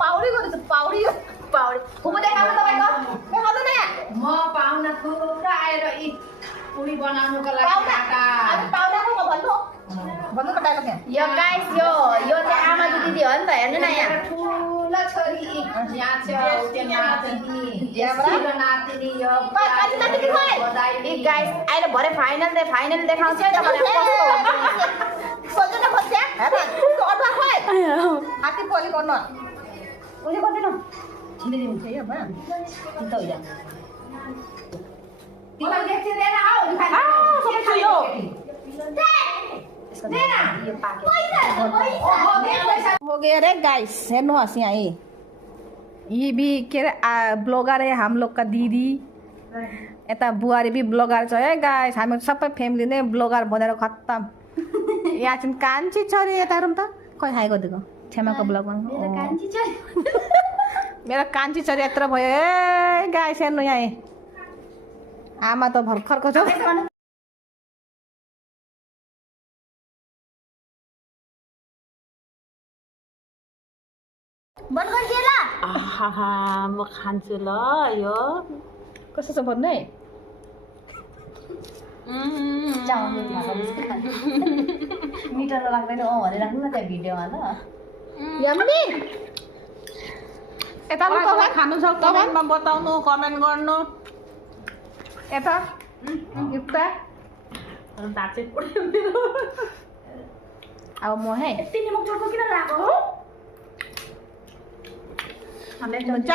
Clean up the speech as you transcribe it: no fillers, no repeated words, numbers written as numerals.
पाउडी गर्दैछु पाउडी पाउडी फुपू देखाउनु तपाईको देखाउनु न म पाउना थुप्रो आएर यी पुरी बनाउनुको लागि आटा अनि पाउनाको म भन्नु भन्नुको डायलग यो गाइस यो चाहिँ आमा दिदी हो नि त हेर्नु न यहाँ ठुलो छोरी यहाँ छ त्यो नातिनी यस्तो नातिनी यो काटी नातिनी खोइ ए गाइस अहिले भरे फाइनल देखाउँछु है तपाईलाई कस्तो सोच्नु न खोज्या हेर उसको अडुवा खोइ हाती पोली गर्नु उले गर्दैन छिले दिनु छ यो भन त हो या तिमीले देखि लिएर आऊ सबै यो यो पाके हो गया रे गाइस हेर्नुहोस् यहाँ ये भी के ब्लॉगर है हम लोग का दीदी यता बुहारी भी ब्लॉगर छ है गाइस हामी सबै फ्यामिली नै ब्लॉगर भनेर खत्तम यहाँ चाहिँ कान्छी छोरी यता हेरौँ त खै खाएको दिएको छेमाको ब्लगमा मेरो कान्छी छोरी यत्रो भयो ए गाइस हेर्नु यहाँ आमा त भर्खरको छ आहा म खान्छु ल यो कस्तो छ भन्नु है मिठो लाग्दैन भने राख्नु न त्यहाँ भिडियोमा ल यम्मी यता खानु सक्छ कमेन्टमा बताउनु कमेन्ट गर्नु यता युक्ता दाचे अब म है तिमी मुख छोड्को किन लाग्यो हो हुन्छ